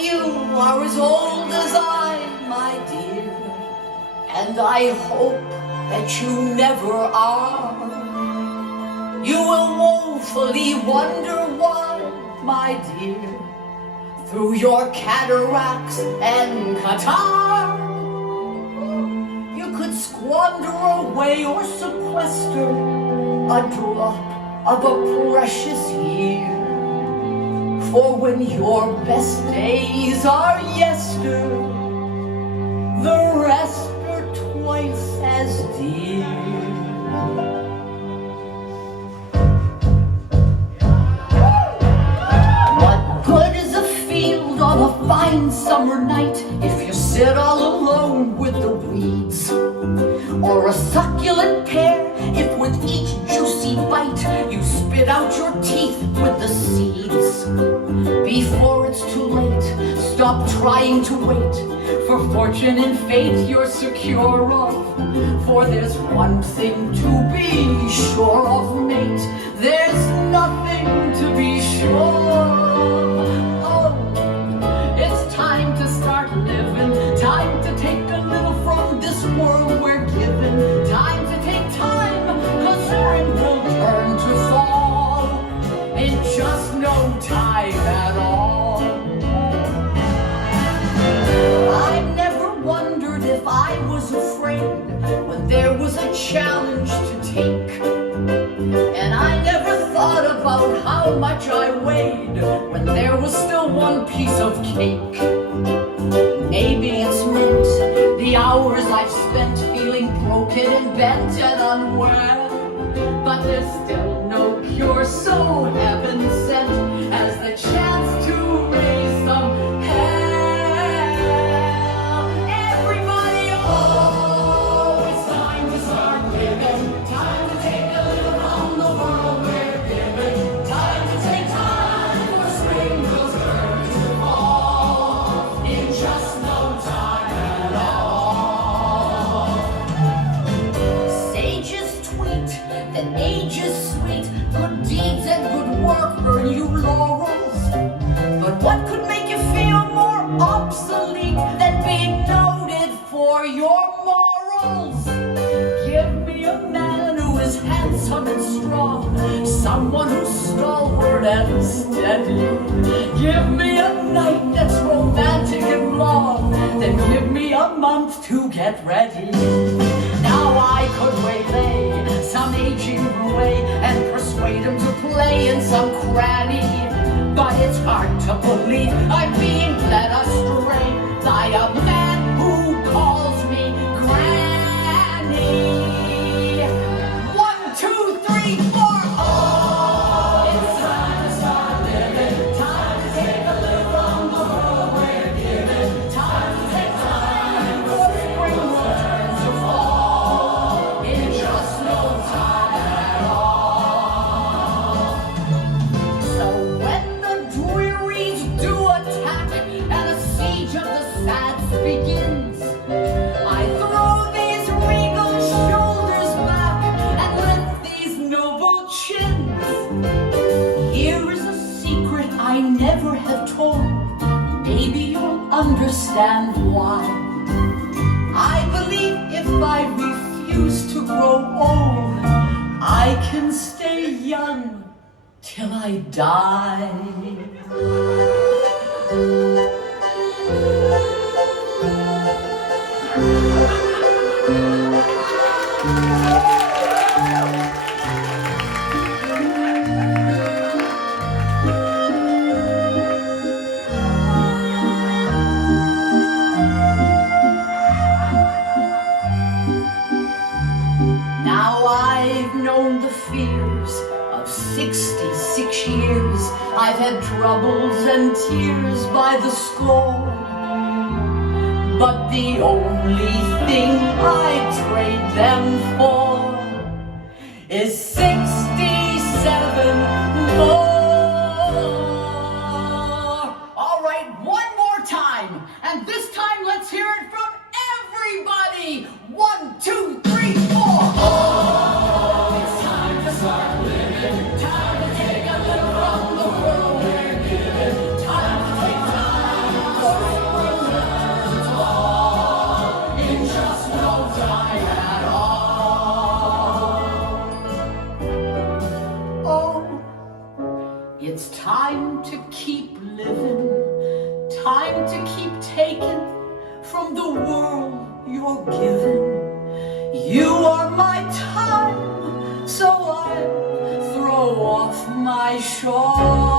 you are as old as I, my dear, and I hope that you never are. You will woefully wonder why, my dear, through your cataracts and catarrh, you could squander away or sequester a drop of a precious year. For when your best days are yester, the rest are twice as dear. What good is a field on a fine summer night if you sit all alone with the weeds? Or a succulent pear if with each juicy bite you spit out your teeth with the seeds? Before it's too late, stop trying to wait for fortune and fate you're secure of. For there's one thing to be sure of, mate, there's nothing to be sure of. Oh, it's time to start living, time to take a little from this world we're given. Time to take time, 'cause spring will turn to fall in just no time at all. I've never wondered if I was afraid when there was a challenge to take. And I never thought about how much I weighed when there was still one piece of cake. Maybe it's meant the hours I've spent feeling broken and bent and unwell, but there's still no cure so heaven sent as the chance to raise some hell. Everybody, oh, it's time to start living, time to take a little from the world we're given, time to take time for spring will turn to fall in just no time at all. Sages tweet that age is sweet, good deeds and good work earn you laurels. But what could make you feel more obsolete than being noted for your morals? Give me a man who is handsome and strong, someone who's stalwart and steady. Give me a night that's romantic and long, then give me a month to get ready. Now I could waylay some aging roué and persuade him to play in some cranny, but it's hard to believe I'm being led astray by a man who calls me Granny. 1, 2, 3, 4. Oh, it's time to start living, time to take a little from the world we're given, time to take time for spring will turn to fall in just no time at all. So when the drearies do attack and a siege of the sads begins, I throw these regal shoulders back and lift these noble chins. Here is a secret I never have told, maybe you'll understand why. I believe if I refuse to grow old, I can stay young till I die. Now I've known the fears of 66 years. I've had troubles and tears by the score, but the only thing I'd trade them for is 67 more. All right, one more time, and this time let's hear it from everybody. 1, 2, 3, 4. Oh, it's time to start living, time to take a little from the world we're given, time to take time It's time to keep living, time to keep taking from the world you're given. You are my time, so I'll throw off my shawl.